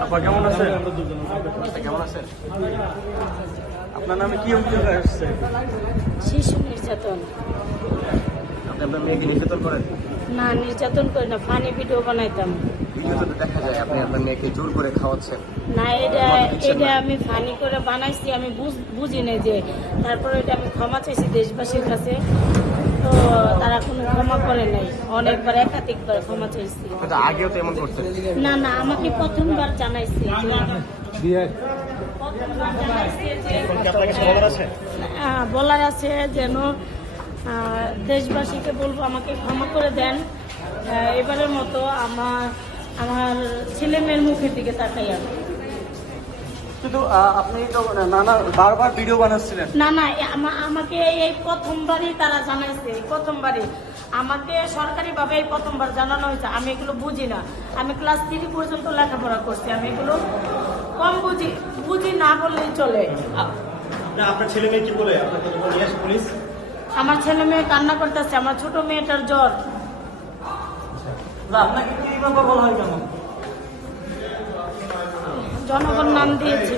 আপা কেমন আছেন? আপা কেমন আছেন? আপনার নামে কি অভিযোগ আসছে? শিশু নির্যাতন। আপনি আপনার মেয়েকে নির্যাতন করেন? না নির্যাতন করি না ফানি ভিডিও বানাইতাম। ভিডিওতে দেখা যায় আপনি আপনার মেয়েকে জোর করে খাওয়াচ্ছেন। না এটা এটা আমি ফানি করে বানাইছি আমি বুঝ- বুঝি না যে তারপরে এটা আমি ক্ষমা চাইছি দেশবাসীর কাছে। তো তারা কোনো নাই অনেকবার একাধিকবার ক্ষমা চাইছি। আগেও তো এমন করতেন? না না আমাকে প্রথমবার জানাইছে আহ, বলার আছে যেন দেশবাসীকে বলব আমাকে ক্ষমা করে দেন। এবারের মতো আমার আমার ছেলে মেয়ের মুখের দিকে তাকাই আমি। কিন্তু আপনি তো নানা বারবার ভিডিও বানাচ্ছিলেন। না না আমাকে এই প্রথমবারই তারা জানাইছে প্রথমবারই। আমাকে সরকারিভাবে এই প্রথমবার জানানো হয়েছে আমি এগুলো বুঝি না। আমি ক্লাস থ্রি পর্যন্ত লেখাপড়া করছি আমি এগুলো কম বুঝি বুঝি না বললেই চলে। আপনার ছেলে মেয়ে কি বলে? পুলিশ আমার ছেলে মেয়ে কান্না করতেছে আমার ছোট মেয়েটার জ্বর। আপনাকে কি ব্যাপার বলা হয় কেন? জনগণ নাম দিয়েছে।